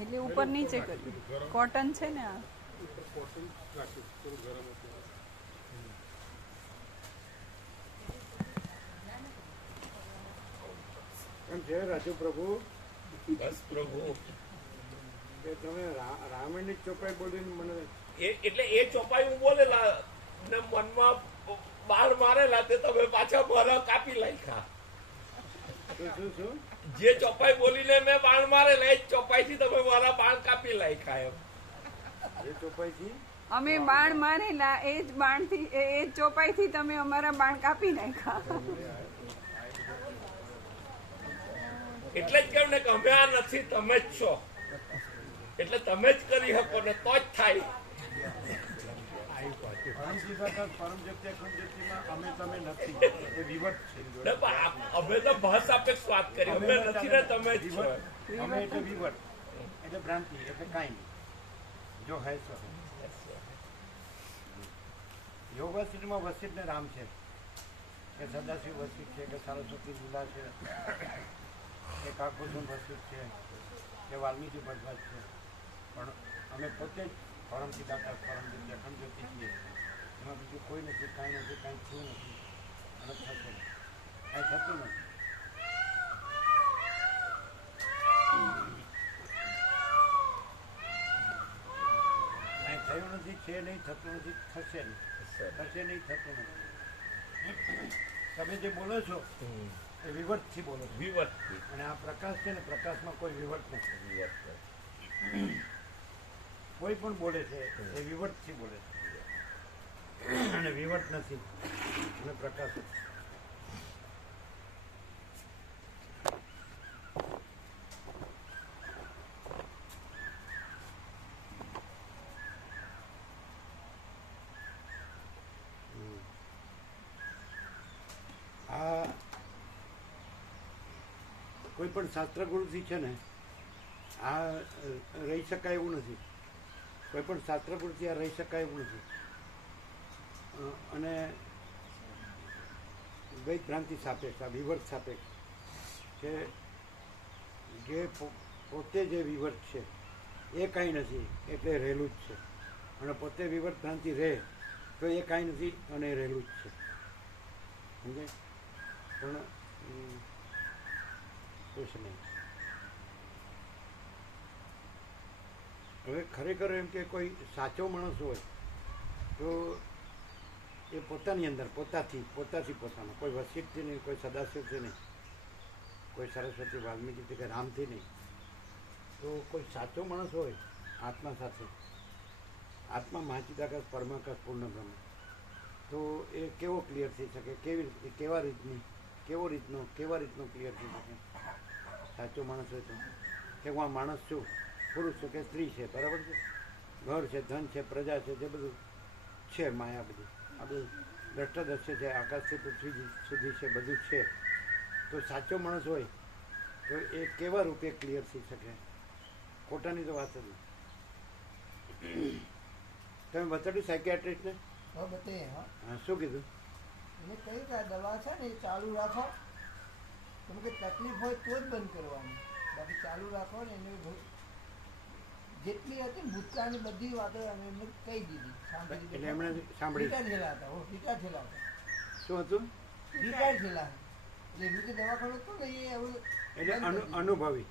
એટલે ઉપર નીચે કરી કોટન છે ને આ કોટન રાખીશ થોડું ગરમ હતું એમ છે રાજુ પ્રભુ બસ પ્રભુ કે તમે રામાયણની ચોપાઈ બોલીને મને એટલે એ ચોપાઈ હું બોલેલા ને મનમાં બાળ મારેલા તે તમે પાછા મારા કાપી નાખ્યા. શું જે ચોપાઈ બોલીને મેં બાણ મારેલા એ ચોપાઈ થી તમે મારા બાણ કાપી નાખ્યા. એમ એ ચોપાઈથી અમે બાણ મારેલા એ જ બાણથી એ જ ચોપાઈથી તમે અમારા બાણ કાપી નાખ્યા. એટલે જ કહ્યું ને કે અમે આ નથી તમે જ છો એટલે તમે જ કરી શકો ને તો જ થાય. અમે તમે નથી એ વિવટ છે અમે તો ભાષ સાપેક્ષ વાત કરી અમે નથી ને તમે જ છો. અમે એટલે વિવટ એટલે ભ્રાંતિ એટલે કાંઈ નહીં જો હે સો યોગ વસિષ્ઠમાં વસિષ્ઠ ને રામ છે કે સદાશિવ વસિષ્ઠ છે કે સરસ્વતી લીલા છે કે કાકુસુમ વસિષ્ઠ છે કે વાલ્મીકી ભગવાન છે પણ અમે પોતે જ પરમ સિદ્ધાર્થ પરમ જ્યોતિ અખંડ જ્યોતિ છીએ. એમાં બીજું કોઈ નથી કાંઈ નથી કાંઈ થયું નથી અને થશે નહીં કાંઈ થતું નથી. કાંઈ થયું નથી છે નહીં થતું નથી થશે નહીં થશે નહીં થતું નથી. તમે જે બોલો છો એ વિવર્તથી બોલો છો વિવર્તથી. અને આ પ્રકાશ છે ને પ્રકાશમાં કોઈ વિવર્ત નથી. કોઈ પણ બોલે છે એ વિવર્તથી બોલે છે અને વિવર્ત નથી અને પ્રકાશ જ. આ કોઈ પણ શાસ્ત્ર ગુરુથી છે ને આ રહી શકાય એવું નથી. કોઈ પણ શાસ્ત્ર ગુરુથી આ રહી શકાય એવું નથી. અને દ્વૈત ભ્રાંતિ સાપેક્ષ આ વિવર્ત સાપેક્ષ કે જે પોતે જે વિવર્ત છે એ કાંઈ નથી એટલે રહેલું જ છે અને પોતે વિવર્ત ભ્રાંતિ રહે તો એ કાંઈ નથી અને એ રહેલું જ છે. સમજાય? પણ કુછ નહીં. હવે ખરેખર એમ કે કોઈ સાચો માણસ હોય તો એ પોતાની અંદર પોતાથી પોતાનો કોઈ વસિષ્ઠથી નહીં, કોઈ સદાશિવથી નહીં, કોઈ સરસ્વતી વાલ્મીકીથી કે રામથી નહીં. તો કોઈ સાચો માણસ હોય આત્મા સાથે, આત્મા મહાચિદાકાશ પરમાકાશ પૂર્ણ બ્રહ્મ, તો એ કેવો ક્લિયર થઈ શકે? કેવા રીતનો ક્લિયર થઈ શકે સાચો માણસ હોય તો? કે હું આ માણસ છું, પુરુષ છું કે સ્ત્રી છે, બરાબર છે, ઘર છે, ધન છે, પ્રજા છે, જે બધું છે, માયા બધી, આ બધું દ્રષ્ટદ્રશ્ય છે, આકાશથી પૃથ્વી સુધી છે, બધું છે. તો સાચો માણસ હોય તો એ કેવા રૂપે ક્લિયર થઈ શકે? ખોટાની તો વાત જ નહીં. તમે બતાડ્યું સાયકિયાટ્રિસ્ટને? હા, શું કીધું? એને કહ્યું કે આ દવા છે ને એ ચાલુ રાખો, કેમ કે તકલીફ હોય તો જ બંધ કરવાની, બાકી ચાલુ રાખો ને. એને જેટલી હતી ભૂતકાળની બધી વાતો અમે એમને કહી દીધી. એટલે એમણે સાંભળી. રિટાયર થયેલા હતા. શું હતું? રિટાયર થયેલા. એટલે એમનું જે દવાખાનું હતું ને એ હવે એટલે અનુભવી.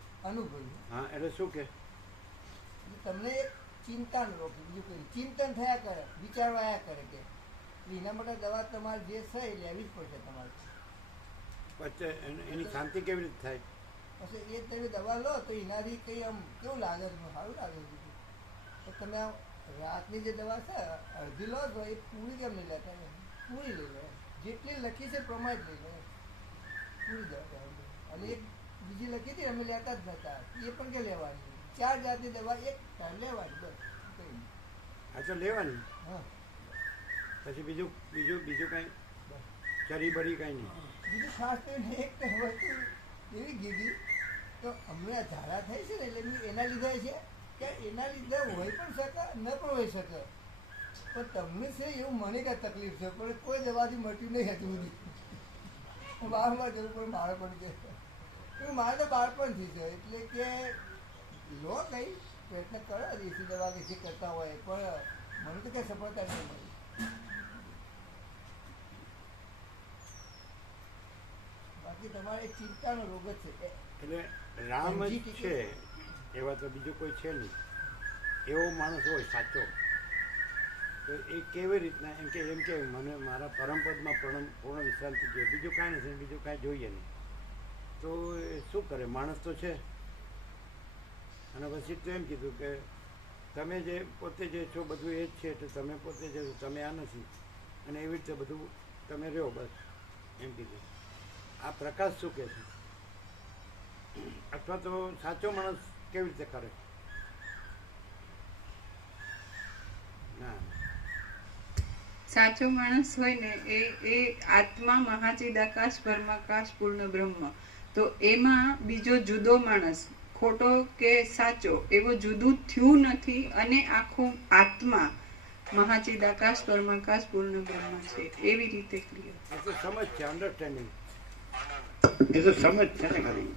હા, એટલે શું કે તમને એક ચિંતા ન રોકે, બીજું કઈ ચિંતન થયા કરે, વિચારવાયા કરે કે એના માટે દવા તમારે જે છે એ લેવી જ પડશે તમારે. પછી એની શાંતિ કેવી રીતે થાય? પછી એ તમે દવા લો તો એનાથી કંઈ આમ કેવું લાગે છે? સારું લાગે છે. તો તમે આ રાતની જે દવા છે અડધી લો તો એ પૂરી કેમ નહીં લેતા? પૂરી લઈ લો, જેટલી લખી છે પ્રમાણ જ લઈ લો, પૂરી દવા. અને એક બીજી લખી હતી અમે લેતા જ નતા, એ પણ કે લેવાની. 4 જાતની દવા એક ટાઈમ લેવાની, બસ. હા, તો લેવાની. હા, પછી બીજું કાંઈ ચરી બરી કાંઈ નહીં. બીજું ખાસ કરીને એક વસ્તુ એવી કીધી તો અમને આ ઝાડા થાય છે ને, એટલે એના લીધે છે કે એના લીધે હોય પણ શકે ન પણ હોઈ શકે. પણ તમને છે એવું મને કાંઈ તકલીફ છે, પણ કોઈ દવાથી મટ્યું નહીં હતું બધી. વારંવાર જવું પડે મારે પણ કે મારે તો બાળપણથી છે, એટલે કે લો કઈ પ્રયત્ન કરો દેશી દવા કે જે કરતા હોય, પણ મને તો કઈ સફળતા નહીં મળી. બાકી તમારે ચિંતાનો રોગ જ છે. એટલે રામ જ છે એવા તો બીજું કોઈ છે નહીં. એવો માણસ હોય સાચો તો એ કેવી રીતના એમ કે મને મારા પરમપદમાં પૂર્ણ વિશ્રાંતિ જોઈએ, બીજું કાંઈ નથી, બીજું કાંઈ જોઈએ નહીં, તો એ શું કરે? માણસ તો છે. અને પછી તો એમ કીધું કે તમે જે પોતે જે છો બધું એ જ છે, એટલે તમે પોતે જે છો તમે આ નથી, અને એવી રીતે બધું તમે રહ્યો, બસ એમ કીધું. આ પ્રકાશ શું કહે છે? અથવા તો સાચો માણસ કેવી રીતે કરે? ના, સાચો માણસ હોય ને એ આત્મા મહાચિદાકાશ પરમાકાશ પૂર્ણ બ્રહ્મ. તો એમાં બીજો જુદો માણસ ખોટો કે સાચો એવો જુદું થયું નથી, અને આખું આત્મા મહાચિદાકાશ પરમાકાશ પૂર્ણ બ્રહ્મ છે, એવી રીતે ક્લિયર. એ તો સમજ છે, અન્ડરસ્ટેન્ડિંગ. એ તો સમજ છે ને ખાલી.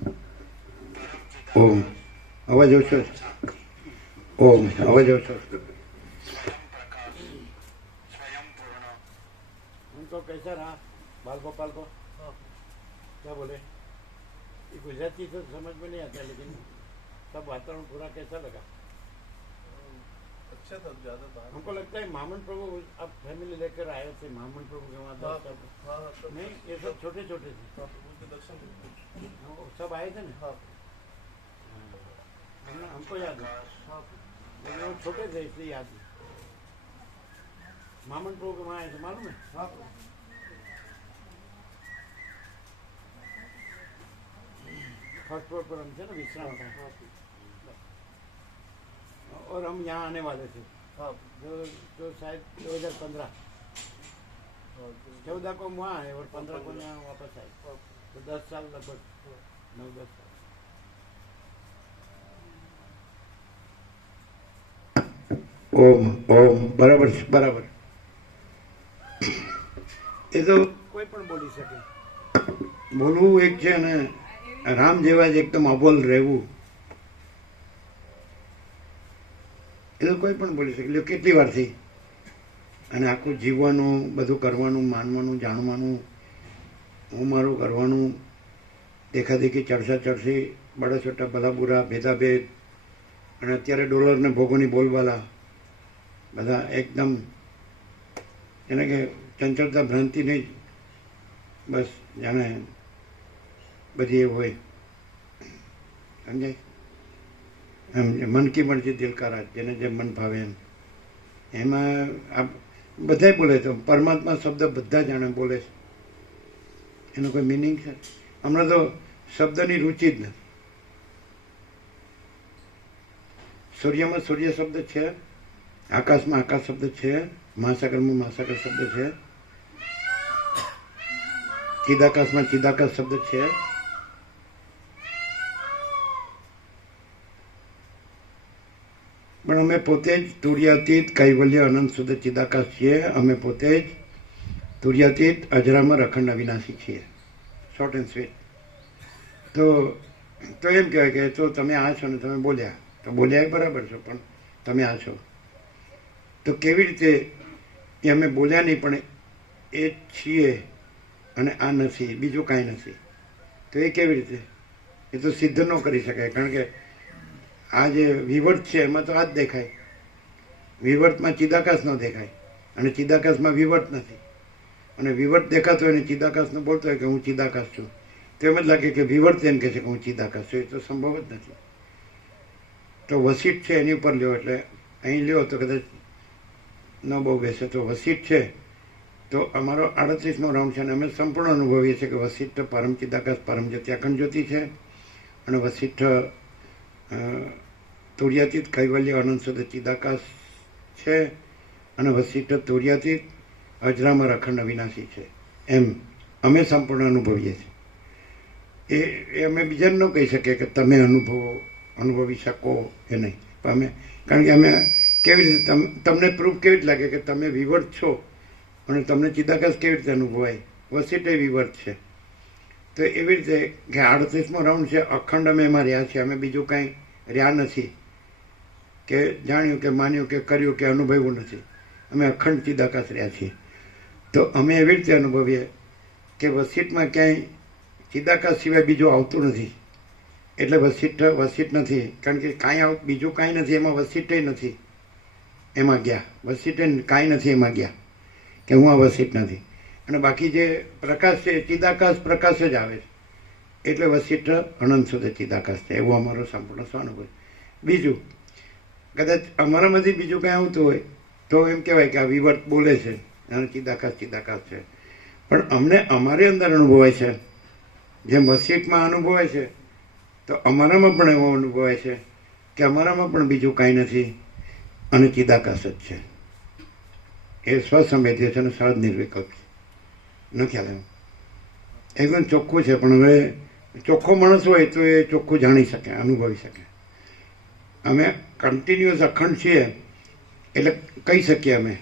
ઓમ અવાજ ઓછો છે. ઓમ અવાજ ઓછો છે. उनको कैसा रहा बाल गोपाल को? क्या बोले? ये गुजराती तो समझ में नहीं आता, लेकिन सब वातावरण पूरा कैसा लगा? अच्छा था, ज्यादा बाहर हमको लगता है मामन प्रभु अब फैमिली लेकर आए थे, मामन प्रभु के वहाँ हाँ, सब हाँ, सब नहीं, ये सब छोटे छोटे थे, हाँ, प्रभु के दर्शन हुए। वो सब आए थे ना? हाँ हमको याद है, हाँ लेकिन वो छोटे थे इसलिए याद है. मामन प्रभु के वहाँ आए थे, मालूम है? हाँ फर्स्ट फ्लोर पर हम थे ना, विश्राम था. और हम यहाँ आने वाले थे, हाँ जो शायद 2015 14 को हम वहाँ आए और 15 को यहाँ वापस आए, तो 10 साल लगभग, 9-10 साल. ઓમ ઓમ બરાબર છે, બરાબર. એ તો કોઈ પણ બોલી શકે. બોલવું એક છે, અને રામ જેવા જ એકદમ અબોલ રહેવું એ તો કોઈ પણ બોલી શકે. કેટલી વારથી અને આખું જીવવાનું, બધું કરવાનું, માનવાનું, જાણવાનું, હું મારું કરવાનું, દેખાદેખી, ચડસા ચડસી, બડા છોટા, ભલા બુરા, ભેદાભેદ, અને અત્યારે ડોલરને ભોગોની બોલવાલા બધા એકદમ એને કે ચંચળતા ભ્રાંતિ નહીં, બસ જાણે બધી એ હોય, સમજાય? એમ મન કી મરજી દિલ કા રાજ, જેને જેમ મન ભાવે એમ. એમાં આ બધા બોલે, તો પરમાત્મા શબ્દ બધા જાણે બોલે છે, એનો કોઈ મિનિંગ છે? હમણાં તો શબ્દની રુચિ જ નથી. સૂર્યમાં સૂર્ય શબ્દ છે, આકાશમાં આકાશ શબ્દ છે, મહાસાગરમાં મહાસાગર શબ્દ છે, ચિદાકાશમાં ચિદાકાશ શબ્દ છે. પણ અમે પોતે જ તુર્યાતીત કૈવલ્ય અનંત શુદ્ધ ચિદાકાશ છીએ. અમે પોતે જ તુર્યાતીત અજરામર અખંડ અવિનાશી છીએ. Short and sweet. તો એમ કહેવાય કે તો તમે આ છો ને તમે બોલ્યા, તો બોલ્યા બરાબર છો, પણ તમે આ છો તો કેવી રીતે? એ અમે બોલ્યા નહીં, પણ એ છીએ અને આ નથી, બીજું કાંઈ નથી. તો એ કેવી રીતે? એ તો સિદ્ધ ન કરી શકાય, કારણ કે આ જે વિવર્ત છે એમાં તો આ જ દેખાય, વિવર્તમાં ચિદાકાશ ન દેખાય, અને ચિદાકાશમાં વિવર્ત નથી. અને વિવર્ત દેખાતો હોય ને ચિદાકાશનું બોલતો હોય કે હું ચિદાકાશ છું, તો એમ જ લાગે કે વિવર્ત એમ કહે છે કે હું ચિદાકાશ છું. એ તો સંભવ જ નથી. તો વસીટ છે એની ઉપર લ્યો, એટલે અહીં લ્યો તો કદાચ ન બહુ બેસે. તો વસીટ છે તો અમારો 38મો રાઉન્ડ છે, અને અમે સંપૂર્ણ અનુભવીએ છીએ કે વસિષ્ઠ પરમ ચિદાકાશ પરમ જ્યોતિ અખંડ જ્યોતિ છે, અને વસિષ્ઠ તુર્યાતીત કૈવલ્ય અનંત શુદ્ધ ચિદાકાશ છે, અને વસિષ્ઠ તુર્યાતીત અજરામર અખંડ અવિનાશી છે. એમ અમે સંપૂર્ણ અનુભવીએ છીએ. એ અમે બીજાને ન કહી શકીએ કે તમે અનુભવી શકો એ નહીં. પણ અમે, કારણ કે અમે કેવી રીતે તમને પ્રૂફ કેવી રીતે લાગે કે તમે વિવર્ત છો, અને તમને ચિદાકાશ કેવી રીતે અનુભવાય? વસિષ્ઠ વિવર્ત છે. તો એવી રીતે કે 38મો રાઉન્ડ છે, અખંડ અમે એમાં રહ્યા છીએ. અમે બીજું કાંઈ રહ્યા નથી, કે જાણ્યું કે માન્યું કે કર્યું કે અનુભવ્યું નથી. અમે અખંડ ચિદાકાશ રહ્યા છીએ. તો અમે એવી રીતે અનુભવીએ કે વસીટમાં ક્યાંય ચિદાકાશ સિવાય બીજું આવતું નથી. એટલે વસીટ નથી, કારણ કે કાંઈ બીજું કાંઈ નથી, એમાં વસીટે નથી. એમાં ગયા વસીટે કાંઈ નથી, એમાં ગયા કે હું આ વસીટ નથી. અને બાકી જે પ્રકાશ છે ચિદાકાશ પ્રકાશ જ આવે છે. એટલે વસીટ અનંત સુધી ચિદાકાશ છે, એવું અમારો સંપૂર્ણ સ્વાનુભવ. બીજું કદાચ અમારામાંથી બીજું કાંઈ આવતું હોય તો એમ કહેવાય કે આ વિવર્ત બોલે છે અને ચિદાકાશ છે. પણ અમને અમારી અંદર અનુભવાય છે, જેમ વસીટમાં અનુભવાય છે તો અમારામાં પણ એવો અનુભવાય છે કે અમારામાં પણ બીજું કાંઈ નથી અને ચિદાકાશ જ છે. એ સ્વસંવેદ્ય છે અને સહજ નિર્વિકલ્પ છે. ન ખ્યાલ એમ એકદમ ચોખ્ખું છે. પણ હવે ચોખ્ખો માણસ હોય તો એ ચોખ્ખું જાણી શકે, અનુભવી શકે. અમે કન્ટિન્યુઅસ અખંડ છીએ એટલે કહી શકીએ અમે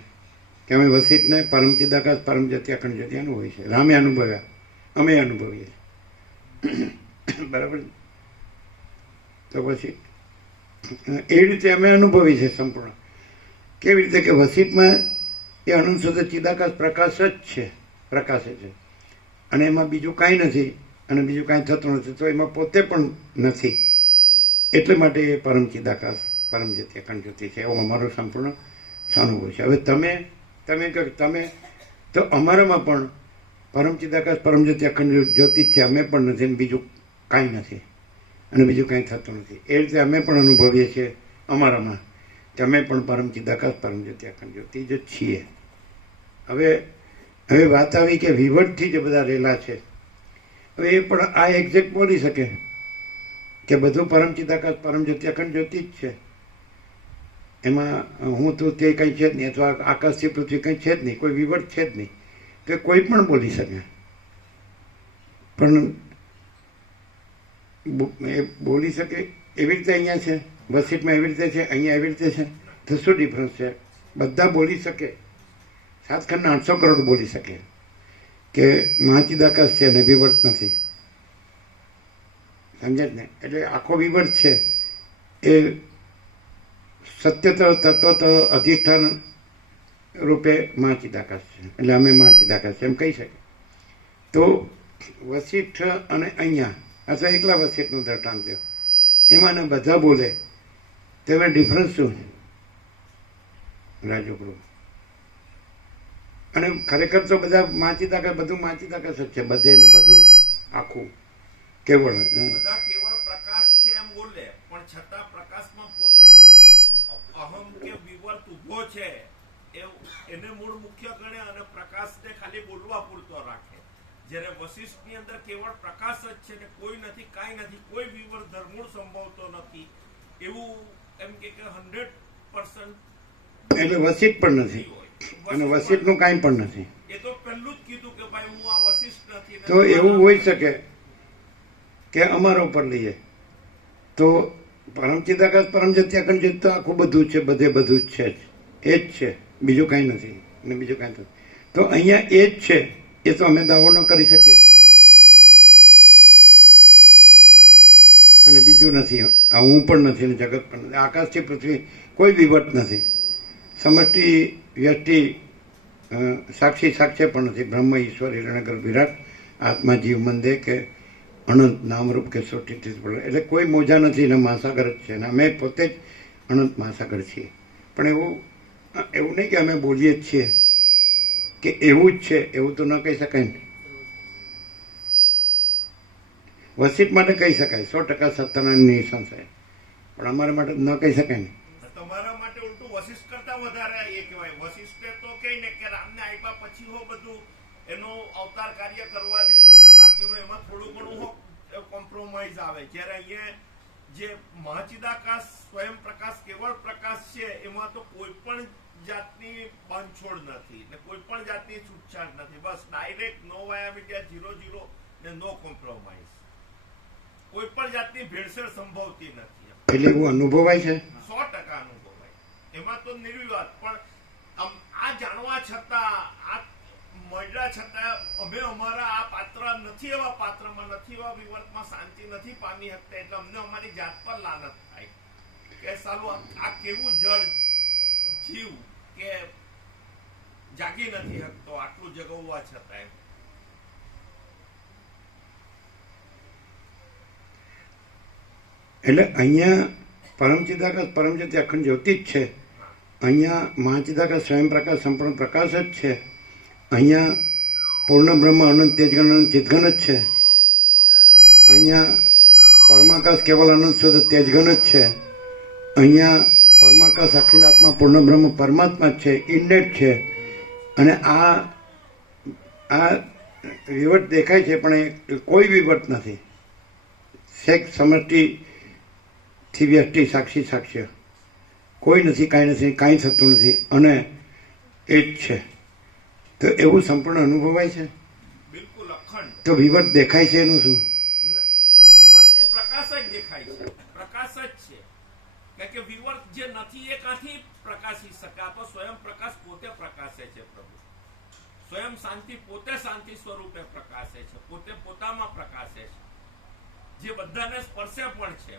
કે અમે વસીટને પરમ ચિદાકાશ પરમ જ્યોતિ અખંડ જ્યોતિ અનુભવી છે. રામે અનુભવ્યા, અમે અનુભવીએ છીએ. બરાબર. તો પછી એવી રીતે અમે અનુભવી છે સંપૂર્ણ. કેવી રીતે કે વસીટમાં એ અનંત સુધી ચિદાકાશ પ્રકાશ જ છે, પ્રકાશે છે, અને એમાં બીજું કાંઈ નથી અને બીજું કાંઈ થતું નથી, તો એમાં પોતે પણ નથી. એટલે માટે એ પરમ ચિદાકાશ પરમ જ્યોતિ અખંડ જ્યોતિ છે, એવો અમારો સંપૂર્ણ સ્વાનુભવ છે. હવે તમે કહો તમે તો અમારામાં પણ પરમ ચિદાકાશ પરમ જ્યોતિ અખંડ જ્યોતિ છે, અમે પણ નથી અને બીજું કાંઈ નથી અને બીજું કાંઈ થતું નથી. એ રીતે અમે પણ અનુભવીએ છીએ અમારામાં કે અમે પણ પરમ ચિદાકાશ પરમ જ્યોતિ અખંડ જ્યોતિ જ છીએ. હવે વાત આવી કે વિવર્તથી જે બધા રહેલા છે. હવે એ પણ આ એક્ઝેક્ટ બોલી શકે કે બધું પરમ ચિદાકાશ પરમ જ્યોતિ અખંડ જ્યોતિ જ છે, એમાં હું તું તે કંઈ છે જ નહીં, અથવા આકાશથી પૃથ્વી કંઈ છે જ નહીં, કોઈ વિવર્ત છે જ નહીં. તો કોઈ પણ બોલી શકે. પણ એ બોલી શકે એવી રીતે અહીંયા છે, વસીટમાં એવી રીતે છે, અહીંયા એવી રીતે છે, તો શું ડિફરન્સ છે? બધા બોલી શકે. 7,800 કરોડ બોલી શકે કે મહાચિદાકાશ છે અને વિવર્ત નથી. સમજે જ ને? એટલે આખો વિવર્ત છે એ સત્યતર તત્વતર અધિષ્ઠાન રૂપે મહાચિદાકાશ છે. એટલે અમે મહાચિદાકાશ છે એમ કહી શકીએ. તો વસીઠ અને અહીંયા અથવા એકલા વસીઠનું દ્રષ્ટાંત લ્યો, એમાં બધા બોલે, તેમાં ડિફરન્સ શું રાજુપ્રભુ? અને ખરેખર તો બધા મહાચિદાકાશ, બધું મહાચિદાકાશ જ છે, બધે ને બધું આખું કેવળ બધા કેવળ પ્રકાશ છે એમ બોલે, પણ છતાં પ્રકાશમાં પોતે અહમ કે વિવર્ત ઉભો છે એને મૂળ મુખ્ય ગણે અને પ્રકાશને ખાલી બોલવા પૂરતો રાખે. જ્યારે વશિષ્ઠની અંદર કેવળ પ્રકાશ જ છે ને કોઈ નથી, કાંઈ નથી, કોઈ વિવર્ત ધર્મૂળ સંભવતો નથી, એવું એમ કે 100% એટલે વસીઠ પણ નથી અને વસીઠનું કાંઈ પણ નથી. એ તો પહેલું જ કીધું કે ભાઈ હું આ વશિષ્ઠ નથી. તો એવું હોઈ શકે કે અમારા ઉપર લઈએ તો પરમ ચિદાકાશ પરમ જ્યોતિ અખંડ જ્યોતિ તો આખું બધું છે, બધે બધું જ છે, એ જ છે, બીજું કાંઈ નથી અને બીજું કાંઈ નથી. તો અહીંયા એ જ છે, એ તો અમે દાવો ન કરી શકીએ. અને બીજું નથી, આ હું પણ નથી અને જગત પણ નથી, આકાશથી પૃથ્વી કોઈ વિવર્ત નથી, સમષ્ટિ વ્યષ્ટિ સાક્ષી સાક્ષ્ય પણ નથી, બ્રહ્મ ઈશ્વર હિરણ્યગર્ભ વિરાટ આત્મા જીવ મંદે કે અનંત નામરૂપ કે સોટી. એટલે કોઈ મોજા નથી ને મહાસાગર જ છે ને અમે પોતે જ અનંત મહાસાગર છીએ. પણ એવું નહીં કે અમે બોલીએ જ છીએ કે એવું જ છે, એવું તો ન કહી શકાય ને. વસીઠ માટે કહી શકાય 100% સત્યનારાયણ નિસંશય, પણ અમારા માટે ન કહી શકાય ને. તમારા માટે ઉલટું વશિષ્ઠ કરતા વધારે એ કહેવાય. વશિષ્ઠે તો કહીને કે રામને આપ્યા પછી હો બધું એનું અવતાર કાર્ય કરવા દીધું ને બાકીનું એમાં થોડું ઘણું કોમ્પ્રોમાઇઝ આવે. જ્યારે અહીંયા જે મહાચિદાકાશ સ્વયં પ્રકાશ કેવળ પ્રકાશ છે એમાં તો કોઈ પણ જાતની બાંધછોડ નથી ને કોઈ પણ જાતની છૂટછાટ નથી. બસ ડાયરેક્ટ નો વાયા મીડિયા 0-0 ને નો કોમ્પ્રોમાઇઝ. કોઈ પણ જાતની ભેળસેળ સંભવતી નથી. એટલે એવું અનુભવાય છે 100% અનુભવાય. એમાં તો નિર્વિવાદ. પણ આ જાણવા છતાં આ મળ્યા છતાં અમે અમારા આ પાત્ર નથી, એવા પાત્રમાં નથી, એવા વિવર્તમાં શાંતિ નથી પામી શકતા, એટલે અમને અમારી જાત પર લાલચ થાય કે સાલું આ કેવું જળ જીવ કે જાગી નથી શકતો આટલું જગવવા છતાં. એટલે અહીંયા પરમચિદાકાશ પરમજ્યોતિ અખંડ જ્યોતિ જ છે. અહીંયા મહાચિદાકાશ સ્વયં પ્રકાશ સંપૂર્ણ પ્રકાશ જ છે. અહીંયા પૂર્ણ બ્રહ્મ અનંત તેજગણ અનંત ચિતગણ જ છે. અહીંયા પરમાકાશ કેવલ અનંત શુદ્ધ તેજગણ જ છે. અહીંયા પરમાકાશ અખિલાત્મા પૂર્ણ બ્રહ્મ પરમાત્મા જ છે, ઇન્ડેટ છે. અને આ વિવટ દેખાય છે પણ એ કોઈ વિવટ નથી. શેખ સમષ્ટિથી વ્યષ્ટિ સાક્ષી સાક્ષ્ય કોઈ નથી, કાંઈ નથી, કાંઈ થતું નથી અને એ જ છે. તો એવું સંપૂર્ણ અનુભવાય છે. બિલકુલ અખંડ. તો વિવટ દેખાય છે એનું શું? વિવર્તની પ્રકાશ જ દેખાય છે, પ્રકાશ જ છે. કારણ કે વિવર્ત જે નથી એ ક્યાંથી પ્રકાશી શકે? આ તો સ્વયં પ્રકાશ પોતે પ્રકાશે છે પ્રભુ. સ્વયં શાંતિ પોતે શાંતિ સ્વરૂપે પ્રકાશે છે, પોતે પોતામાં પ્રકાશે છે, જે બધાને સ્પર્શે પણ છે.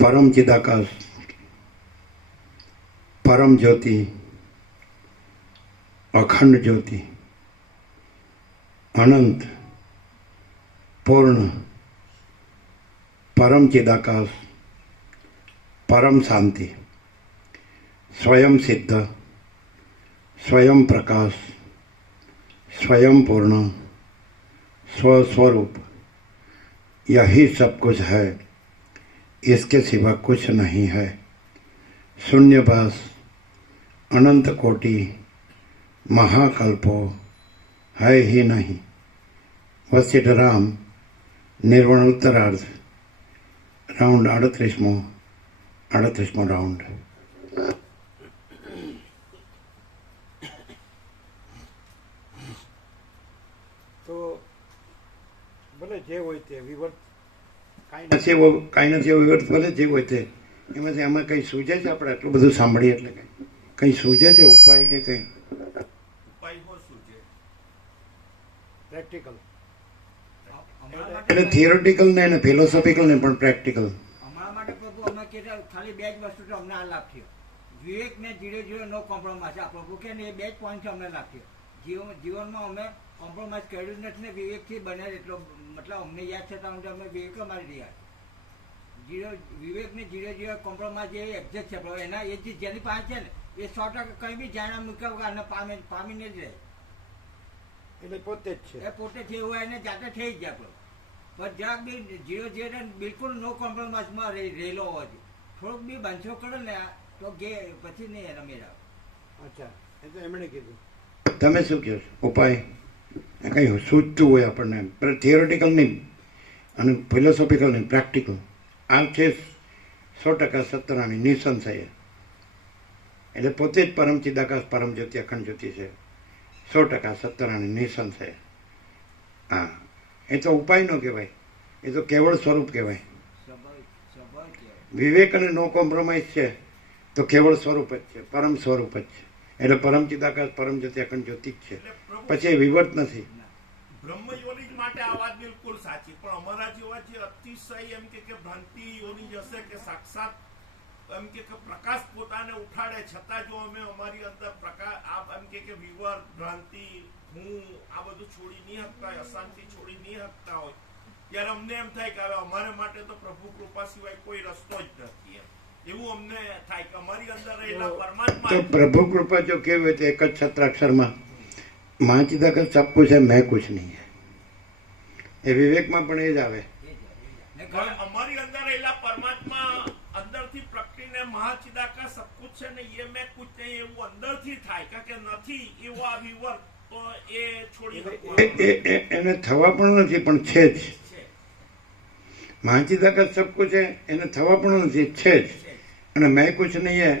પરમ ચિદાકાશ પરમ જ્યોતિ અખંડ જ્યોતિ અનંત પૂર્ણ પરમ ચિદાકાશ પરમ શાંતિ स्वयं सिद्ध स्वयं प्रकाश स्वयं पूर्ण स्वस्वरूप यही सब कुछ है, इसके सिवा कुछ नहीं है. शून्यवास अनंत कोटि महाकल्पो है ही नहीं. वशिष्ठ राम निर्वाण उत्तरार्ध राउंड 38मो राउंड. તો ભલે જે હોય તે વિવર્ત કાંઈ નથી એવો વિવર્ત ભલે જે હોય તે એમાંથી આમાં કંઈ સૂઝે છે? આપણે આટલું બધું સાંભળીએ એટલે કંઈ સૂઝે છે ઉપાય કે કંઈ? ઉપાય શું છે? પ્રેક્ટિકલ એટલે થિયોરિટિકલ ને અને ફિલોસોફિકલ ને પણ પ્રેક્ટિકલ. અમારા માટે પ્રભુ અમે કેટલા ખાલી બે જ વસ્તુ તો અમને આ લાભ થયો. વિવેક ને 0-0 નો કોમ્પ્રોમાઇઝ. આ પ્રભુ કે એ બે જ પોઈન્ટ અમને લાભ થયો. જીવનમાં અમે કોમ્પ્રોમાઇઝ કર્યું નથી ને વિવેકથી બને એટલો મતલબ અમને યાદ છે ત્યાં અમે વિવેક મારી રહ્યા. વિવેકને 0-0 કોમ્પ્રોમાઇઝ એ એક્ઝેક્ટ છે પ્રભુ. એના એ જેની પાસે છે ને એ 100% કંઈ બી જાણ્યા મૂક્યા અને પામીને જ રહે. એટલે પોતે જ છે, એ પોતે છે એવું એને જાતે થઈ જ જાય પ્રભુ. પણ જરાક બી 0-0 બિલકુલ નો કોમ્પ્રોમાઇઝમાં રહેલો હોવો જોઈએ. થોડુંક બી બંધો કરો ને તો પછી નહીં એને મેળવે. અચ્છા એ તો એમણે કીધું. તમે શું કહો છો ઉપાય? કંઈ સૂચતું હોય આપણને, થિયોરિટિકલ નહીં અને ફિલોસોફિકલ નહીં, પ્રેક્ટિકલ. આ છે 100% સત્તરાની નિસંશય. એટલે પોતે જ પરમ ચિદાકાશ પરમ જ્યોતિ અખંડ જ્યોતિ છે. 100% સત્તરાની નિસંશય. હા, એ તો ઉપાય ન કહેવાય, એ તો કેવળ સ્વરૂપ કહેવાય. વિવેક અને નો કોમ્પ્રોમાઇઝ છે તો કેવળ સ્વરૂપ જ છે, પરમ સ્વરૂપ જ છે. એટલે પરમ ચિદાકાશ પરમ જ્યોતિ અખંડ જ્યોતિ જ છે, પછી એ વિવર્ત નથી. બ્રહ્મ યોનિજ માટે આ વાત બિલકુલ સાચી, પણ અમારા જેવા જે અતિશય એમ કે ભ્રાંતિ યોનિજ હશે કે સાક્ષાત એમ કે પ્રકાશ પોતાને ઉઠાડે છતાં જો અમે અમારી અંદર પ્રકાશ આ એમ કે વિવર ભ્રાંતિ હું આ બધું છોડી નહીં શકતા હોય, અશાંતિ છોડી નહીં શકતા હોય, ત્યારે અમને એમ થાય કે હવે અમારે માટે તો પ્રભુ કૃપા સિવાય કોઈ રસ્તો જ નથી. એવું અમને થાય કે અમારી અંદર રહેલા પરમાત્મા. તો પ્રભુ કૃપા જો કેવું હોય તો એક જ છત્રાક્ષરમાં મહાચિદાકાશ સબ કુછ है मैं कुछ नहीं है. એ વિવેકમાં પણ એ જ આવે. અમારી અંદર રહેલા પરમાત્મા અંદરથી પ્રકટીને મહાચિદાકાશ સબ કુછ છે ને એ મેં કુછ નહીં એવું અંદરથી થાય કારણ કે નથી એવો આ વિવર તો એ છોડી શકવાનો એને થવા પણ નથી પણ છે જ. છે. મહાચિદાકાશ સબ કુછ છે એને થવા પણ નથી, છે જ. અને મેં કુછ નહીં હે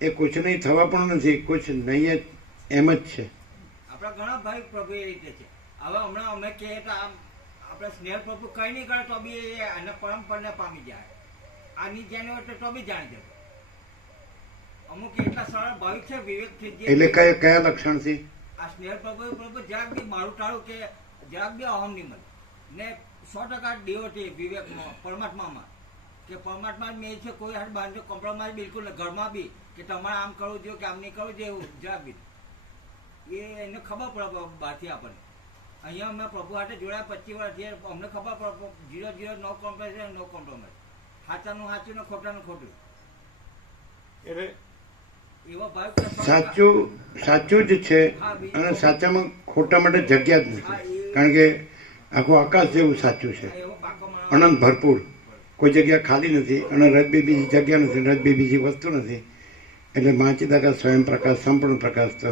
એ કુછ નહીં થવા પણ નથી, કુછ નહીં હે એમ જ છે. આપણા ઘણા ભાઈ પ્રભુ એ રીતે છે. હવે હમણાં અમે કહીએ તો આમ આપણે સ્નેહ પ્રભુ કઈ નહીં કરે તો બી એ આને પરંપરાને પામી જાય. આની જેને હોય તો બી જાણી જાય. અમુક એટલા સરળ ભાવિક છે વિવેકથી જે એટલે કયા લક્ષણથી? આ સ્નેહ પ્રભુ જરાક બી મારું ટાળું કે જરાક બી અહમ નહીં મળે ને 100% ડિવોટી વિવેકમાં પરમાત્મામાં કે પરમાત્મા મેં છે કોઈ હાથ બાંધો કોમ્પ્રોમાઇઝ બિલકુલ નહીં. ઘરમાં બી કે તમારે આમ કરવું જોઈએ કે આમ નહીં કરવું જોઈએ એવું જરાક બી એને ખબર પડે બહારથી આપણને. અહીંયા અમે પ્રભુ હાથે જોડાયા 25 વર્ષ જે અમને ખબર પડે 0 નો કોમ્પ્રોમાઇઝ નો કોમ્પ્રોમાઇઝ, સાચાનું સાચું ને ખોટાનું ખોટું. એટલે એવા ભાઈ સાચું જ છે અને સાચામાં ખોટા માટે જગ્યા જ નથી. કારણ કે આખું આકાશ જેવું સાચું છે, એવો પાકો માણસ અનંત ભરપૂર, કોઈ જગ્યા ખાલી નથી અને રજબી બીજી જગ્યા નથી, રજબી બીજી વસ્તુ નથી. એટલે મહાચિદાકાશ સ્વયં પ્રકાશ સંપૂર્ણ પ્રકાશ તો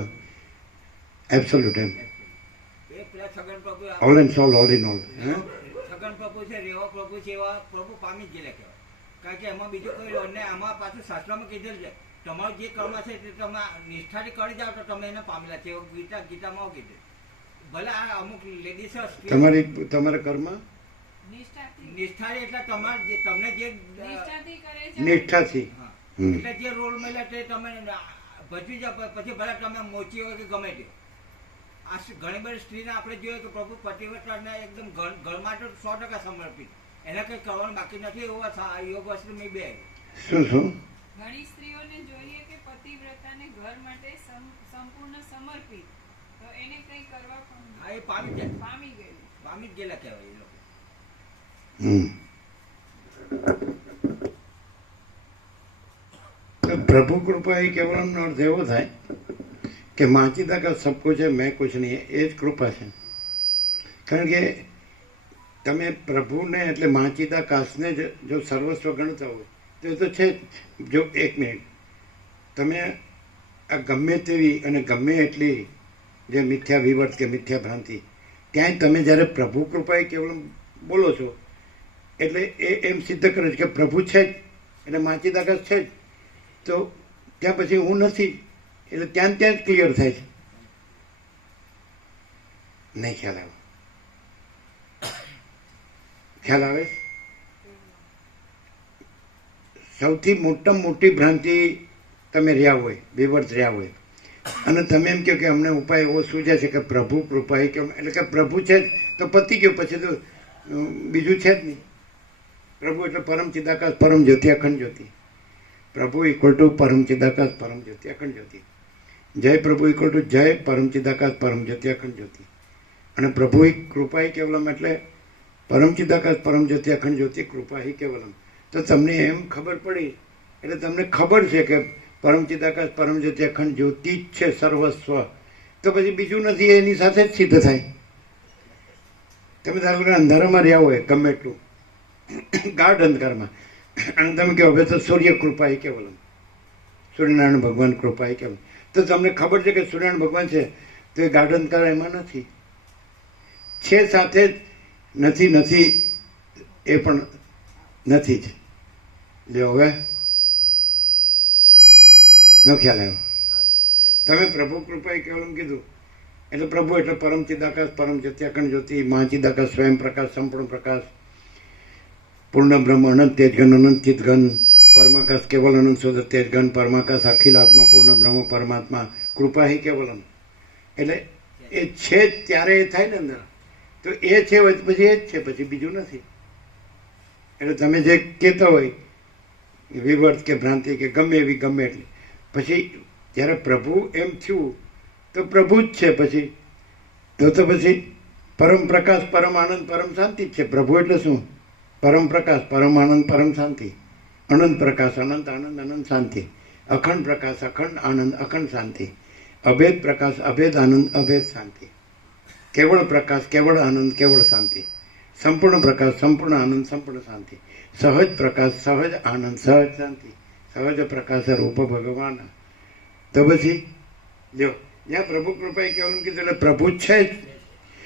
એબ્સોલ્યુટ એમ એ પેલા Chhagan Prabhu all and soul all in all. Chhagan Prabhu છે, રેવા પ્રભુ છે, એવા પ્રભુ પામી જ ગયેલા કહેવાય. કારણ કે એમાં બીજું કોઈ અને આમાં પાછું શાસ્ત્રમાં કીધેલું છે તમારું જે કર્મ છે તે તમે નિષ્ઠાથી કરી જાઓ તો તમે એને પામેલા છે એવું ગીતામાં કીધું. ભલે આ અમુક લેડીઝ તમારા કર્મ નિષ્ઠાથી એટલે તમારે જે તમને જે નિષ્ઠાથી હા, એટલે જે રોલ મળ્યા તે તમે ભજવી જાઓ. પછી ભલે તમે મોચી હોય કે ગમે તે. આ ઘણી બધી સ્ત્રીને આપણે જોઈએ કે પ્રભુ પતિવ્રતાને એકદમ ઘર માટે 100% સમર્પિત, એને કંઈ કરવાનું બાકી નથી. એવો યોગ વસ્તુ મેં બે શું ઘણી સ્ત્રીઓને જોઈએ કે પતિવ્રતાને ઘર માટે સંપૂર્ણ સમર્પિત, તો એને કંઈ કરવા પણ હા એ પામી જાય, પામી ગયું. પામી જ ગયેલા કહેવાય એ લોકો. તો પ્રભુ કૃપા એ કેવલમનો અર્થ એવો થાય કે મહાચિદાકાશ સબ કુછ છે મેં કુછ નહીં, એ જ કૃપા છે. કારણ કે તમે પ્રભુને એટલે મહાચિદાકાશને જો સર્વસ્વ ગણતા હોય તો એ તો છે જ. જો એક મિનિટ તમે આ ગમે તેવી અને ગમે એટલી જે મિથ્યા વિવર્ત કે મિથ્યા ભ્રાંતિ, ત્યાંય તમે જ્યારે પ્રભુ કૃપા એ કેવલમ બોલો છો એટલે એ એમ સિદ્ધ કરે છે કે પ્રભુ છે જ એટલે મહાચિદાકાશ છે જ, તો ત્યાં પછી હું નથી એટલે ત્યાં જ ક્લિયર થાય છે. નહીં ખ્યાલ આવે? ખ્યાલ આવે? સૌથી મોટામાં મોટી ભ્રાંતિ તમે રહ્યા હોય, વિવર્ત રહ્યા હોય અને તમે એમ કહો કે અમને ઉપાય એવો સૂઝે છે કે પ્રભુ કૃપા એ કેમ, એટલે કે પ્રભુ છે જ તો પતી ગયું, પછી તો બીજું છે જ નહીં. પ્રભુ એટલે પરમ ચિદાકાશ પરમ જ્યોતિ અખંડ જ્યોતિ. પ્રભુ ઇક્વલ ટુ પરમ ચિદાકાશ પરમ જ્યોતિ અખંડ જ્યોતિ. જય પ્રભુ ઇક્વલ ટુ જય પરમ ચિદાકાશ પરમ જ્યોતિ અખંડ જ્યોતિ. અને પ્રભુ કૃપા હિ કેવલમ એટલે પરમ ચિદાકાશ પરમ જ્યોતિ અખંડ જ્યોતિ કૃપા હિ કેવલમ. તો તમને એમ ખબર પડી એટલે તમને ખબર છે કે પરમ ચિદાકાશ પરમ જ્યોતિ અખંડ જ્યોતિ જ છે સર્વસ્વ, તો પછી બીજું નથી, એની સાથે જ સિદ્ધ થાય. તમે ધારો કે અંધારામાં રહ્યા હોય ગમે એટલું ગાઢ અંધકારમાં અને તમે કહો હવે તો સૂર્ય કૃપા હિ કેવલમ, સૂર્યનારાયણ ભગવાન કૃપા હિ કેવલમ, તો તમને ખબર છે કે સૂર્યનારાયણ ભગવાન છે તો એ ગાઢ અંધકાર એમાં નથી, છે સાથે જ નથી એ પણ નથી જ. લ્યો હવે ન ખ્યાલ આવ્યો? તમે પ્રભુ કૃપા કેવલમ કીધું એટલે પ્રભુ એટલે પરમ ચિદાકાશ પરમ જ્યોતિ અખંડ જ્યોતિ મહાચિદાકાશ સ્વયં પ્રકાશ સંપૂર્ણ પ્રકાશ પૂર્ણ બ્રહ્મ અનંત તેજઘન અનંત ચિતઘન પરમાકાશ કેવલ અનંત શુદ્ધ તેજઘન પરમાકાશ અખિલ આત્મા પૂર્ણ બ્રહ્મ પરમાત્મા કૃપા હિ કેવલમ. એટલે એ છે જ ત્યારે એ થાય ને અંદર, તો એ છે પછી એ જ છે, પછી બીજું નથી. એટલે તમે જે કહેતા હોય વિવર્ત કે ભ્રાંતિ કે ગમે એવી ગમે એટલી, પછી જ્યારે પ્રભુ એમ થયું તો પ્રભુ જ છે. પછી તો પછી પરમ પ્રકાશ પરમ આનંદ પરમ શાંતિ જ છે. પ્રભુ એટલે શું? પરમ પ્રકાશ પરમ આનંદ પરમ શાંતિ, અનંત પ્રકાશ અનંત આનંદ અનંત શાંતિ, અખંડ પ્રકાશ અખંડ આનંદ અખંડ શાંતિ, અભેદ પ્રકાશ અભેદ આનંદ અભેદ શાંતિ, કેવળ પ્રકાશ કેવળ આનંદ કેવળ શાંતિ, સંપૂર્ણ પ્રકાશ, સંપૂર્ણ આનંદ, સંપૂર્ણ શાંતિ. સહજ પ્રકાશ, સહજ આનંદ, સહજ શાંતિ, સહજ પ્રકાશ રૂપ ભગવાન. તો પછી જો જ્યાં પ્રભુ કૃપાએ કેવલમ કીધું એટલે પ્રભુ જ છે જ,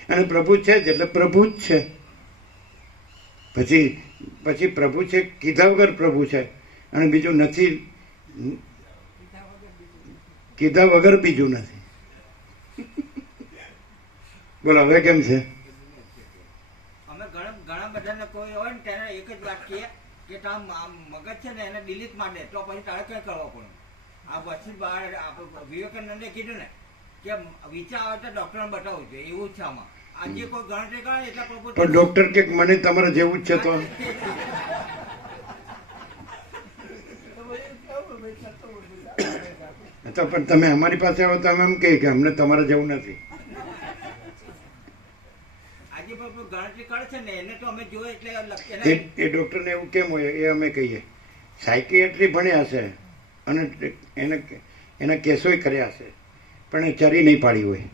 અને પ્રભુ છે જ એટલે પ્રભુ જ છે. પછી પ્રભુ છે કીધા વગર પ્રભુ છે, અને બીજું નથી કીધા વગર બીજું નથી. બોલો હવે કેમ છે? અમે ઘણા બધાને કોઈ હોય ને તેને એક જ વાત કહીએ કે તારા મગજ છે ને એને ડિલીટ માર દે, તો પછી તારે કઈ કરવો પડે. આ વચ્ચે બહાર વિવેકાનંદે કીધું ને કે વિચાર આવે તો ડોક્ટરને બતાવવું જોઈએ, એવું જ છે આમાં. આજે કોઈ ગણતરી કરે એટલે પ્રભુ પણ ડોક્ટર કે મને તમારે જેવું જ છે તો તો બધું કેવું ભાઈ થતું બધું સારું. તો પણ તમે અમારી પાસે આવો તો અમે એમ કહીએ કે અમને તમારે જેવું નથી. આજે પ્રભુ ગણતરી કરે છે ને એને તો અમે જોઈએ એટલે એ ડોક્ટરને એવું કેમ હોય એ અમે કહીએ. સાયકિયાટ્રી ભણ્યા છે અને એના કેસોય કર્યા છે, પણ એ ચરી નહીં પાડી હોય.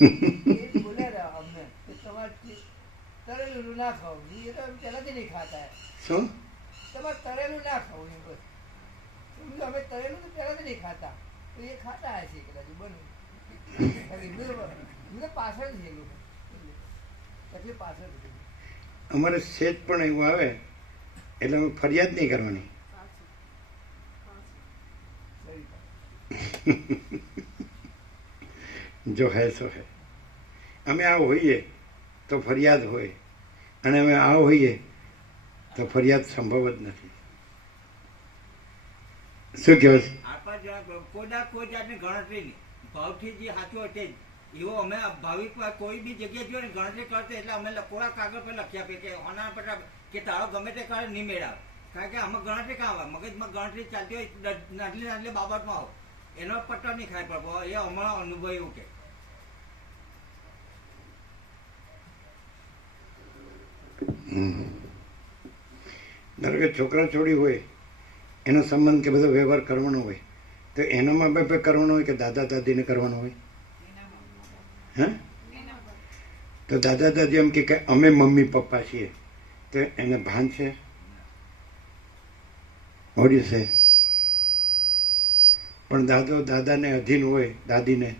એ બોલ્યા અમને કે તમારે તરેલું ના ખાવું, એ તો પહેલાથી નહીં ખાતા. શું? તમારે તરેલું ના ખાવું એમ બસ. અમે તરેલું તો પહેલાથી નહીં ખાતા, તો એ ખાતા હશે કદાચ બને પાછળ થયેલું એટલે પાછળ થયેલું. અમારે સેજ પણ એવું આવે એટલે અમે ફરિયાદ નહીં કરવાની. જો હે સો હે. અમે આ હોઈએ તો ફરિયાદ હોય, અને અમે આ હોઈએ તો ફરિયાદ સંભવ જ નથી. શું કહેવાય છે? કોઈ જાતની ગણતરી નહીં, ભાવથી જે સાચું હોય તે જ. એવો અમે ભાવિક કોઈ બી જગ્યાએ જોયો ને ગણતરી કરते એટલે અમે કોરા કાગળ પર લખી આપીએ કે ઓના પર કે તારો ગમે તે કરે નહીં મેળાવ. કારણ કે આમાં ગણતરી કાં આવે, મગજમાં ગણતરી ચાલતી હોય નાટલી નાટલી બાબતમાં આવો, એનો પટ્ટો નહીં ખાય પડવો. એ હમણાં અનુભવ એવું કે ધારો કે છોકરા છોડી હોય એનો સંબંધ કે બધો વ્યવહાર કરવાનો હોય, તો એનો મા બાપે કરવાનો હોય કે દાદા દાદીને કરવાનો હોય? હે? તો દાદા દાદી એમ કે અમે મમ્મી પપ્પા છીએ, તો એને ભાન છે? હોડી છે. પણ દાદો દાદાને અધીન હોય, દાદીને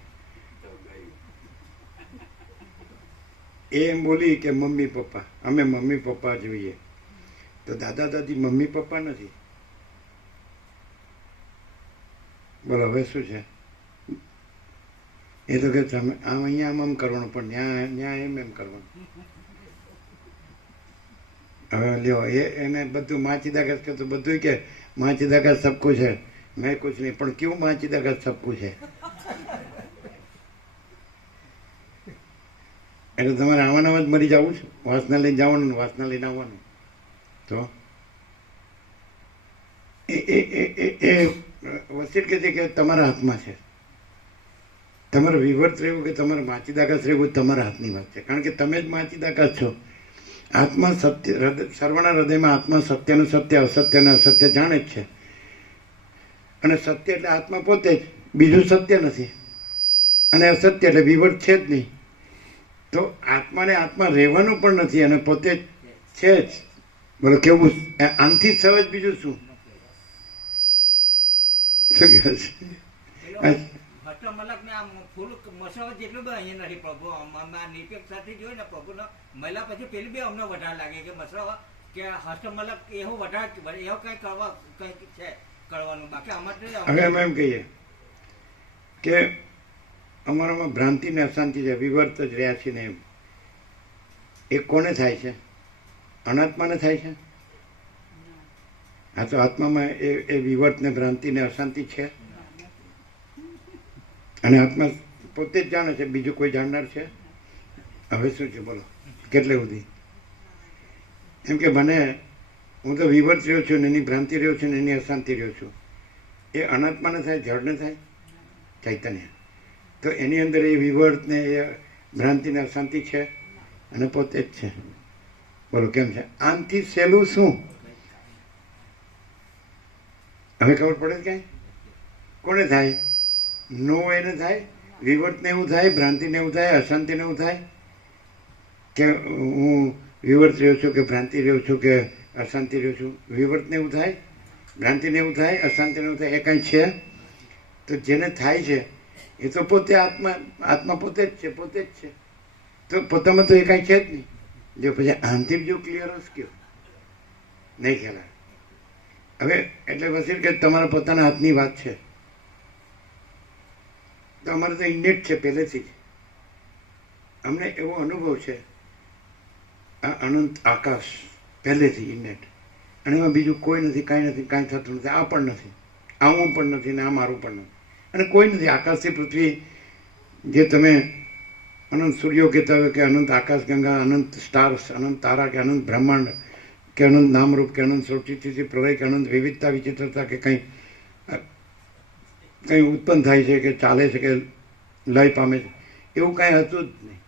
એ એમ બોલી કે મમ્મી પપ્પા, અમે મમ્મી પપ્પા જોઈએ, તો દાદા દાદી મમ્મી પપ્પા નથી. બોલો હવે શું છે? એ તો કે તમે આમ અહીંયા આમ કરવાનું, પણ ત્યાં એમ કરવાનું. હવે લ્યો એને બધું માચીદાગત કે તો બધું કે માચીદાગત સબ કુછ છે, મેં કુછ નહીં. પણ ક્યું માચીદાગત સબ કુછ છે? એટલે તમારે આવાનામાં જ મરી જવું છે? વાસના લઈને જવાનું, વાસના લઈને આવવાનું. તો એ વસીલ કે છે કે તમારા હાથમાં છે. તમારે વિવર્ત રહેવું કે તમારે માચીદાકાશ રહેવું તમારા હાથની વાત છે. કારણ કે તમે જ માચીદાકાશ છો. આત્મા સત્ય, સર્વના હૃદયમાં આત્મા સત્યનું સત્ય, અસત્યને અસત્ય જાણે જ છે. અને સત્ય એટલે આત્મા પોતે જ, બીજું સત્ય નથી. અને અસત્ય એટલે વિવર્ત છે જ નહીં. તો આત્માને આત્મા રહેવાનું પણ નથી, અને પોતે છે જ. બોલો કેવું? આનથી સહજ બીજું શું? શું કહે છે? મલક ને આમ ફૂલ મસાલો જેટલું બી અહીંયા નથી પ્રભુ. નિરપેક્ષ સાથે જોયું ને પ્રભુનો મહિલા પછી પેલી બી અમને વધારે લાગે કે મસાલો કે હસ્તમલક એવું વધારે એવું કઈ કરવા કઈ છે કરવાનું. બાકી આમાં હવે અમે એમ કહીએ કે અમારામાં ભ્રાંતિ ને અશાંતિ છે, વિવર્ત જ રહ્યા છે ને. એમ એ કોને થાય છે? અનાત્માને થાય છે. આ તો આત્મામાં એ વિવર્ત ને ભ્રાંતિ ને અશાંતિ છે, અને આત્મા પોતે જ જાણે છે, બીજું કોઈ જાણનાર છે? હવે શું છે બોલો? કેટલે સુધી? એમ કે મને હું તો વિવર્ત રહ્યો છું ને એની ભ્રાંતિ રહ્યો છું ને એની અશાંતિ રહ્યો છું. એ અનાત્માને થાય, જળને થાય, ચૈતન્ય. તો એની અંદર એ વિવર્ત ને એ ભ્રાંતિ ને અશાંતિ છે, અને પોતે જ છે. બોલો કેમ છે? આમથી સહેલું શું? હવે ખબર પડે ક્યાંય? કોને થાય? નો એને થાય, વિવર્તને એવું થાય, ભ્રાંતિને એવું થાય, અશાંતિને એવું થાય. કે હું વિવર્ત રહ્યો છું કે ભ્રાંતિ રહ્યો છું કે અશાંતિ રહ્યો છું. વિવર્તને એવું થાય, ભ્રાંતિને એવું થાય, અશાંતિને એવું થાય, એ કંઈ છે? તો જેને થાય છે એ તો પોતે આત્મા પોતે જ છે, પોતે જ છે. તો પોતામાં તો એ કાંઈ છે જ નહીં. જો પછી આંતરિક જો ક્લિયર હશે કયો નહીં ખ્યાલ આવે. હવે એટલે વસીલ કે તમારા પોતાના હાથની વાત છે, તો અમારે તો ઇન્નેટ છે પહેલેથી જ. અમને એવો અનુભવ છે આ અનંત આકાશ પહેલેથી ઇન્નેટ, અને એમાં બીજું કોઈ નથી, કાંઈ નથી, કાંઈ થતું નથી. આ પણ નથી, આવું પણ નથી ને આ મારું પણ નથી, અને કોઈ નથી. આકાશથી પૃથ્વી જે તમે અનંત સૂર્યો કહેતા હોય કે અનંત આકાશ ગંગા, અનંત સ્ટાર્સ, અનંત તારા કે અનંત બ્રહ્માંડ કે અનંત નામરૂપ કે અનંત સૃષ્ટિથી પ્રલય કે અનંત વિવિધતા વિચિત્રતા કે કંઈ ઉત્પન્ન થાય છે કે ચાલે છે કે લય પામે છે, એવું કાંઈ હતું જ નહીં,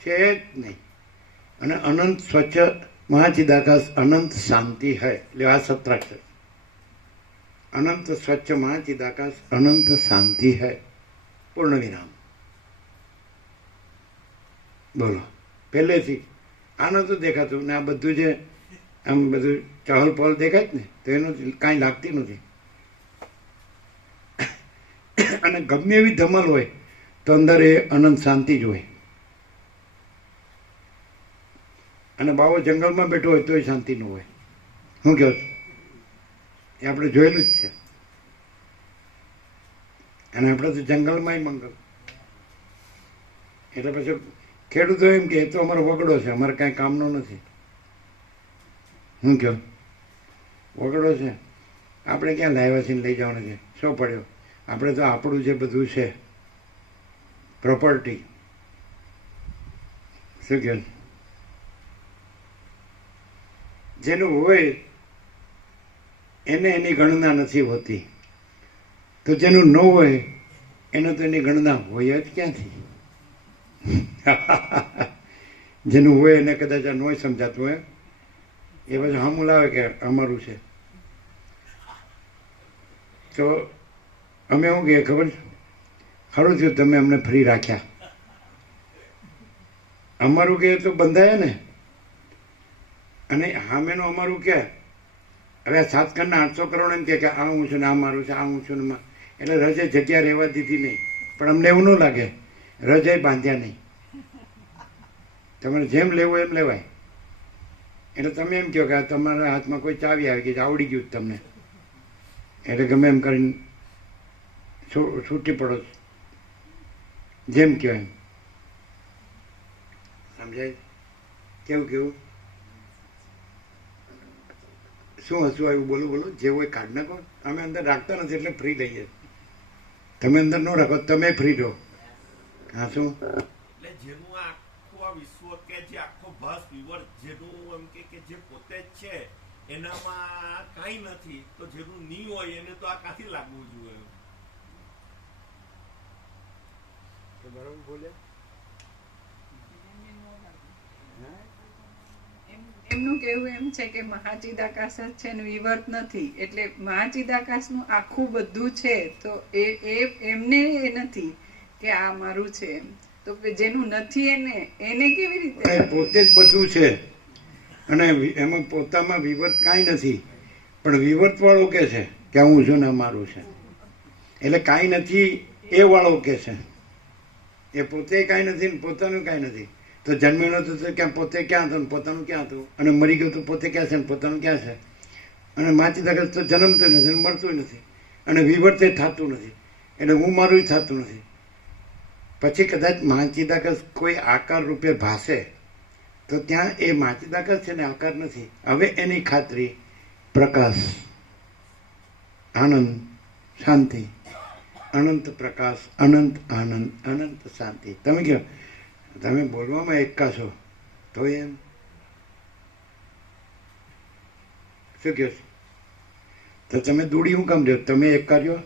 છે જ નહીં. અને અનંત સ્વચ્છ મહાચિદાકાશ અનંત શાંતિ હૈ, એટલે આ સત્રાક્ષર. અનંત સ્વચ્છ મહાચિદાકાશ અનંત શાંતિ હૈ, પૂર્ણ વિરામ. બોલો, પહેલેથી આ નહોતું દેખાતું ને આ બધું જે આમ બધું ચહલ પહલ દેખાય જ ને, તો એનું કાંઈ લાગતી નથી. અને ગમે એવી ધમાલ હોય તો અંદર એ અનંત શાંતિ જ હોય. અને બાવો જંગલમાં બેઠો હોય તોય શાંતિ ન હોય. શું કહો છો? એ આપણે જોયેલું જ છે. અને આપણે તો જંગલમાંય મંગલ. એટલે પછી ખેડૂતો એમ કે એ તો અમારો વગડો છે, અમારે કાંઈ કામનો નથી. શું કહો? વગડો છે, આપણે ક્યાં લાવ્યા છીએ લઈ જવાનો છે? શું પડ્યો? આપણે તો આપણું જે બધું છે પ્રોપર્ટી, શું કહે, જેનું હોય એને એની ગણના નથી હોતી, તો જેનું ન હોય એને તો એની ગણના હોય જ ક્યાંથી? જેનું હોય એને કદાચ આ ન સમજાતું હોય એ પછી હમું લાવે કે અમારું છે. તો અમે શું કહીએ ખબર છે? સારું થયું તમે અમને ફ્રી રાખ્યા. અમારું કે તો બંધાયા ને, અને સામેનું અમારું કે હવે આ 7 કરોડના 800 કરોડ એમ કે આ હું છું ને આ મારું છે, આ હું છું ને એટલે રજે જગ્યા રહેવા દીધી નહીં. પણ અમને એવું ન લાગે, રજે બાંધ્યા નહીં. તમારે જેમ લેવું એમ લેવાય. એટલે તમે એમ કહો કે આ તમારા હાથમાં કોઈ ચાવી આવી ગઈ, આવડી ગયું તમને, એટલે ગમે એમ કરીને છૂટી પડો, જેમ કહો એમ. સમજાય? કેવું કેવું? શું હસવું આવ્યું? બોલો બોલો, જે હોય કાઢ નાખો. અમે અંદર રાખતા નથી એટલે ફ્રી લઈએ. તમે અંદર ન રાખો, તમે ફ્રી રહો. હા શું? એટલે જેનું આ આખું આ વિશ્વ કે જે આખો ભાસ વિવર જેનું એમ કે જે પોતે જ છે એનામાં કાંઈ નથી, તો જેનું ની હોય એને તો આ કાથી લાગવું જોઈએ? બરાબર બોલ્યા. એમનું કહેવું એમ છે કે મહાચિદાકાશ જ છે ને વિવર્ત નથી. એટલે મહાચિદાકાશનું આખું બધું છે, તો એમને એ નથી કે આ મારું છે એમ. તો જેનું નથી એને કેવી રીતે? પોતે જ બધું છે, અને એમાં પોતામાં વિવર્ત કાંઈ નથી. પણ વિવર્ત વાળો કે છે કે હું છું ને મારું છે, એટલે કાંઈ નથી એ વાળો કે છે. એ પોતે કાંઈ નથી ને પોતાનું કાંઈ નથી. તો જન્મેલો તો ક્યાં પોતે ક્યાં હતો ને પોતાનું ક્યાં હતું, અને મરી ગયો તો પોતે ક્યાં છે ને પોતાનું ક્યાં છે. અને માચી દાખલ તો જન્મતું નથી, મળતું નથી, અને વિવર્તે થતું નથી, એટલે હું મારું થતું નથી. પછી કદાચ માચીદાકસ કોઈ આકાર રૂપે ભાસે તો ત્યાં એ માચીદાકસ છે ને આકાર નથી. હવે એની ખાતરી પ્રકાશ, આનંદ, શાંતિ, અનંત પ્રકાશ, અનંત આનંદ, અનંત શાંતિ. તમે કહો તમે બોલવામાં એકા છો તો એમ શું કહો છો? તો તમે દૂડી હું કામ દો? તમે એક કર્યો.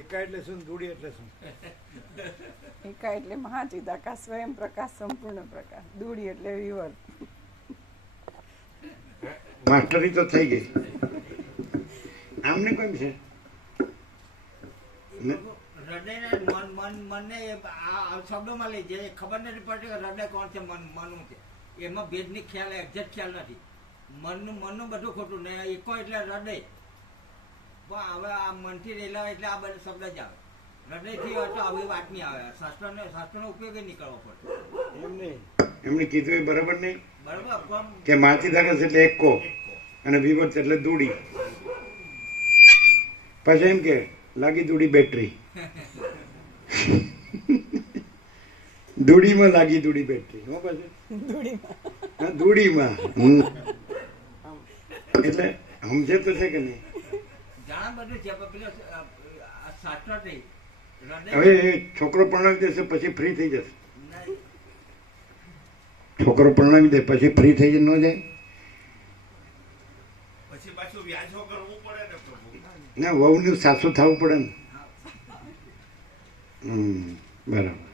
એકા એટલે શું ને દૂડી એટલે શું? એકા એટલે મહાચિદાકાશ સ્વયં પ્રકાશ સંપૂર્ણ પ્રકાશ, દૂડી એટલે વિવર્ત. માસ્ટરી તો થઈ ગઈ. આમને કેમ છે? હૃદયને મનને આ શબ્દોમાં લઈ જાય, ખબર નથી પડતી કે હૃદય કોણ છે, મનનું છે. એમાં ભેદની ખ્યાલ એક્ઝેક્ટ ખ્યાલ નથી. મનનું બધું ખોટું ને એકો એટલે હૃદય. પણ હવે આ મનથી રેલા એટલે આ બધા શબ્દ જ આવે. હૃદયથી હોય તો આવી વાત નહીં આવે. શાસ્ત્રનો ઉપયોગ નહીં કરવો પડે. એમ નહીં. એમને કીધું એ બરાબર નહીં બરાબર પણ કે માચિદાકાશ એટલે એકો અને વિવર્ત એટલે દૂડી. પછી એમ કે લાગી દૂડી બેટરી. દૂડીમાં લાગી દૂડી બેટરી. હો પછી હા, દૂડીમાં. એટલે સમજે તો છે કે નહીં? જાણ બધું છે પણ પેલો શાસ્ત્ર નહીં. હવે એ છોકરો પરણાવી દેશે પછી ફ્રી થઈ જશે. નહીં. છોકરો પરણાવી દે પછી ફ્રી થઈ ન જાય પછી પાછું વ્યાજો કરવું પડે ને પ્રભુ. ના, વહુનું સાસુ થવું પડે ને. બરાબર.